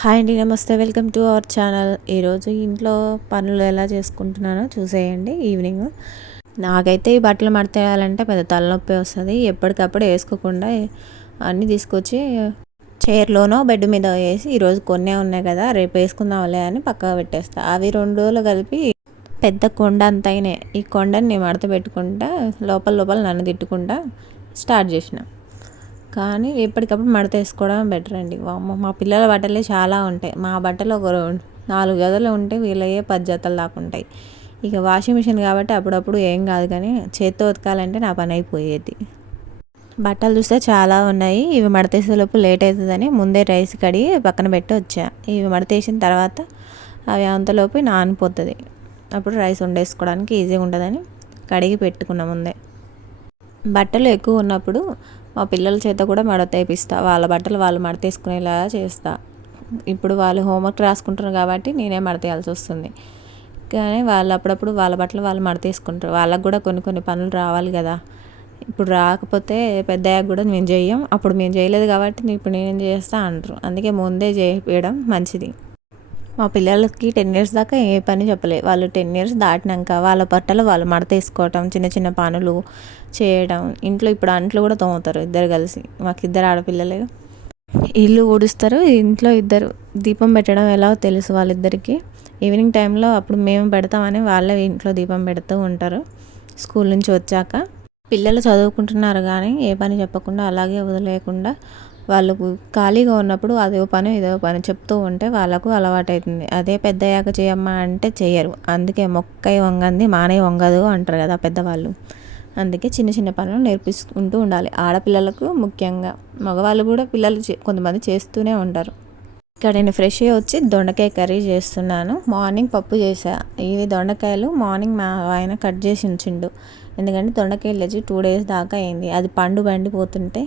Hi అండి, నమస్తే. Welcome to our channel. ఈరోజు ఇంట్లో పనులు ఎలా చేసుకుంటున్నానో చూసేయండి. ఈవినింగ్ నాకైతే ఈ బట్టలు మడతేయాలంటే పెద్ద తలనొప్పి వస్తుంది. ఎప్పటికప్పుడు వేసుకోకుండా అన్నీ తీసుకొచ్చి చైర్లోనో బెడ్ మీద వేసి ఈరోజు కొన్నే ఉన్నాయి కదా, రేపు వేసుకుందాంలే అని పక్కకు పెట్టేస్తా. అవి 2 రోజులు కలిపి పెద్ద కొండ అంతైనాయి. ఈ కొండని నేను మడత పెట్టుకుంటా లోపల లోపల నన్ను తిట్టుకుంటా స్టార్ట్ చేసిన. కానీ ఎప్పటికప్పుడు మడత వేసుకోవడం బెటర్ అండి. మా పిల్లల బట్టలే చాలా ఉంటాయి. మా బట్టలు ఒక 4 జతలు ఉంటే వీళ్ళయ్యే 10 జతలు దాకా ఉంటాయి. ఇక వాషింగ్ మిషన్ కాబట్టి అప్పుడప్పుడు ఏం కాదు, కానీ చేత్తో ఉతకాలంటే నా పని అయిపోయేది. బట్టలు చూస్తే చాలా ఉన్నాయి. ఇవి మడతేసేలోపు లేట్ అవుతుందని ముందే రైస్ కడిగి పక్కన పెట్టి వచ్చా. ఇవి మడతేసిన తర్వాత అవి అంతలోపు నానిపోతుంది. అప్పుడు రైస్ వండేసుకోవడానికి ఈజీగా ఉంటుందని కడిగి పెట్టుకున్న ముందే. బట్టలు ఎక్కువ ఉన్నప్పుడు మా పిల్లల చేత కూడా మడతేపిస్తా. వాళ్ళ బట్టలు వాళ్ళు మడతేసుకునేలా చేస్తా. ఇప్పుడు వాళ్ళు హోంవర్క్ రాసుకుంటారు కాబట్టి నేనే మడతేయాల్సి వస్తుంది. కానీ వాళ్ళు అప్పుడప్పుడు వాళ్ళ బట్టలు వాళ్ళు మడతేసుకుంటారు. వాళ్ళకు కూడా కొన్ని కొన్ని పనులు రావాలి కదా. ఇప్పుడు రాకపోతే పెద్దయ్యాక కూడా మేము చెయ్యం. అప్పుడు మేము చేయలేదు కాబట్టి ఇప్పుడు నేనేం చేస్తా అంటారు. అందుకే ముందే చేయడం మంచిది. మా పిల్లలకి 10 ఇయర్స్ దాకా ఏ పని చెప్పలేదు. వాళ్ళు 10 ఇయర్స్ దాటినాక వాళ్ళ బట్టలు వాళ్ళు మడతేసుకోవటం, చిన్న చిన్న పనులు చేయడం. ఇంట్లో ఇప్పుడు అంట్లు కూడా తోముతారు ఇద్దరు కలిసి. మాకు 2 ఆడపిల్లలే. ఇల్లు ఊడుస్తారు. ఇంట్లో ఇద్దరు దీపం పెట్టడం ఎలా తెలుసు వాళ్ళిద్దరికి. ఈవినింగ్ టైంలో అప్పుడు మేము పెడతామని వాళ్ళే ఇంట్లో దీపం పెడుతూ ఉంటారు. స్కూల్ నుంచి వచ్చాక పిల్లలు చదువుకుంటున్నారు కానీ ఏ పని చెప్పకుండా అలాగే వదిలేయకుండా వాళ్ళకు ఖాళీగా ఉన్నప్పుడు అదో పని ఇదో పని చెప్తూ ఉంటే వాళ్ళకు అలవాటవుతుంది. అదే పెద్దయ్యాక చేయమ్మా అంటే చెయ్యరు. అందుకే మొక్కై వంగంది మానే వంగదు అంటారు కదా పెద్దవాళ్ళు. అందుకే చిన్న చిన్న పనులు నేర్పిస్తుంటూ ఉండాలి ఆడపిల్లలకు ముఖ్యంగా. మగవాళ్ళు కూడా పిల్లలు కొంతమంది చేస్తూనే ఉంటారు. ఇక్కడ నేను ఫ్రెష్ వచ్చి దొండకాయ కర్రీ చేస్తున్నాను. మార్నింగ్ పప్పు చేసా. ఇవి దొండకాయలు మార్నింగ్ మా ఆయన కట్ చేసి ఉంచిండు. ఎందుకంటే దొండకాయలు తెచ్చి 2 days దాకా అయింది. అది బండిపోతుంటే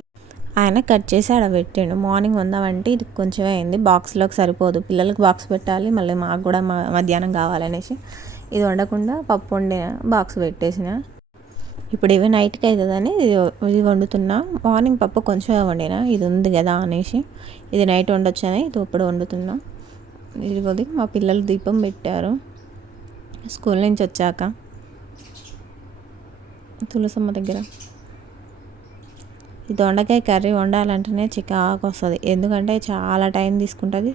ఆయన కట్ చేసి ఆడ పెట్టిండు. మార్నింగ్ వందామంటే ఇది కొంచెమే అయింది. బాక్స్లోకి సరిపోదు. పిల్లలకు బాక్స్ పెట్టాలి, మళ్ళీ మాకు కూడా మధ్యాహ్నం కావాలనేసి ఇది వండకుండా పప్పు వండిన బాక్స్ పెట్టేసిన. ఇప్పుడు ఇవి నైట్కి అవుతుందని ఇది వండుతున్నా. మార్నింగ్ పప్పు కొంచెమే వండిన, ఇది ఉంది కదా అనేసి. ఇది నైట్ వండొచ్చని ఇది ఇప్పుడు వండుతున్నా. ఇదిగోది మా పిల్లలు దీపం పెట్టారు స్కూల్ నుంచి వచ్చాక తులసమ్మ దగ్గర. ఈ దొండకాయ కర్రీ వండాలంటేనే చికాకు వస్తుంది. ఎందుకంటే చాలా టైం తీసుకుంటుంది.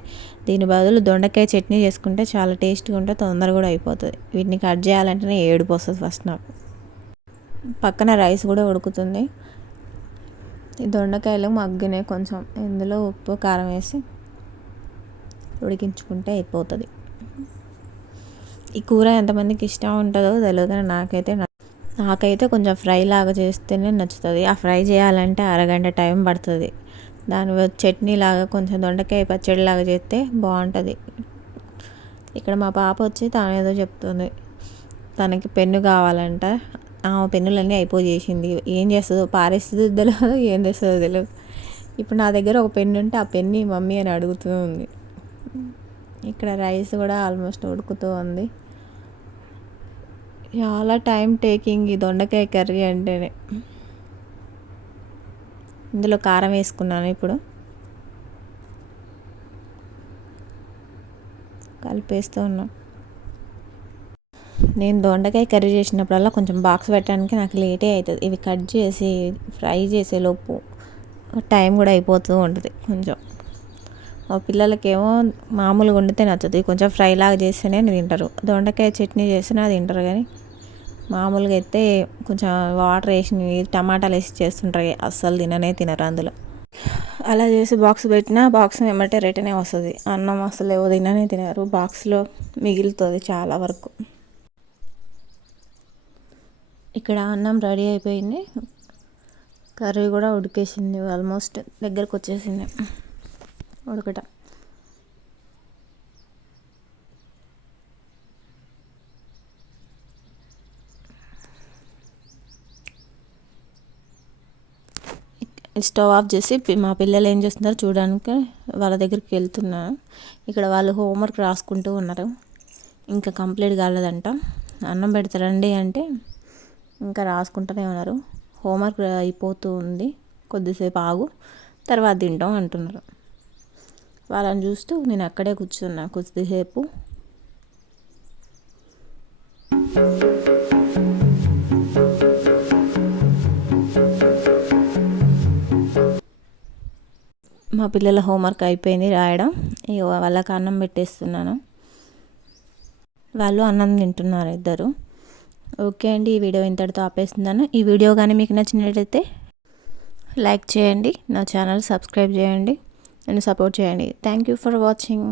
దీని బదులు దొండకాయ చట్నీ చేసుకుంటే చాలా టేస్ట్గా ఉంటుంది, తొందరగా కూడా అయిపోతుంది. వీటిని కట్ చేయాలంటేనే ఏడుపు వస్తుంది ఫస్ట్ నాకు. పక్కన రైస్ కూడా ఉడుకుతుంది. ఈ దొండకాయలు మగ్గినాయి కొంచెం. ఇందులో ఉప్పు కారం వేసి ఉడికించుకుంటే అయిపోతుంది. ఈ కూర ఎంతమందికి ఇష్టం ఉంటుందో తెలియదు, కానీ నాకైతే కొంచెం ఫ్రై లాగా చేస్తేనే నచ్చుతుంది. ఆ ఫ్రై చేయాలంటే అరగంట టైం పడుతుంది. దాని చట్నీ లాగా కొంచెం దొండకాయ పచ్చడి లాగా చేస్తే బాగుంటుంది. ఇక్కడ మా పాప వచ్చి తానేదో చెప్తుంది. తనకి పెన్ను కావాలంట. ఆ పెన్నులన్నీ అయిపోయేసింది. ఏం చేస్తుందో, పారేస్తుందో తెలియదు, ఏం చేస్తుందో తెలియదు. ఇప్పుడు నా దగ్గర ఒక పెన్ను ఉంటే ఆ పెన్ని మమ్మీ అని అడుగుతూ ఉంది. ఇక్కడ రైస్ కూడా ఆల్మోస్ట్ ఉడుకుతూ ఉంది. చాలా టైం టేకింగ్ ఈ దొండకాయ కర్రీ అంటేనే. ఇందులో కారం వేసుకున్నాను. ఇప్పుడు కలిపేస్తూ ఉన్నాను. నేను దొండకాయ కర్రీ చేసినప్పుడల్లా కొంచెం బాక్స్ పెట్టడానికి నాకు లేటే అవుతుంది. ఇవి కట్ చేసి ఫ్రై చేసేలోపు టైం కూడా అయిపోతూ ఉంటుంది కొంచెం. మా పిల్లలకేమో మామూలుగా వండితే నచ్చదు. కొంచెం ఫ్రై లాగా చేస్తేనే తింటారు. దొండకాయ చట్నీ చేసినా తింటారు, కానీ మామూలుగా అయితే కొంచెం వాటర్ వేసి టమాటాలు వేసి చేస్తుంటారు, అస్సలు తినరు అందులో. అలా చేసి బాక్స్ పెట్టినా బాక్స్ ఏమంటే రిటర్నే వస్తుంది. అన్నం అసలు ఏవో తినరు. బాక్స్లో మిగులుతుంది చాలా వరకు. ఇక్కడ అన్నం రెడీ అయిపోయింది. కర్రీ కూడా ఉడికేసింది. ఆల్మోస్ట్ దగ్గరకు వచ్చేసింది ఉడకట. స్టవ్ ఆఫ్ చేసి మా పిల్లలు ఏం చేస్తున్నారో చూడడానికి వాళ్ళ దగ్గరికి వెళ్తున్నాను. ఇక్కడ వాళ్ళు హోంవర్క్ రాసుకుంటూ ఉన్నారు. ఇంకా కంప్లీట్ కాలేదంట. అన్నం పెడతారండి అంటే ఇంకా రాసుకుంటూనే ఉన్నారు. హోంవర్క్ అయిపోతూ ఉంది, కొద్దిసేపు ఆగు తర్వాత తింటాం అంటున్నారు. వాళ్ళని చూస్తూ నేను అక్కడే కూర్చున్నా కొద్దిసేపు. మా పిల్లల హోంవర్క్ అయిపోయింది రాయడం. ఇక వాళ్ళకి అన్నం పెట్టేస్తున్నాను. వాళ్ళు అన్నం తింటున్నారు ఇద్దరు. ఓకే అండి, ఈ వీడియో ఇంతటితో ఆపేస్తున్నాను. ఈ వీడియో కానీ మీకు నచ్చినట్లయితే లైక్ చేయండి, నా ఛానల్ సబ్స్క్రైబ్ చేయండి, నన్ను సపోర్ట్ చేయండి. Thank you for watching.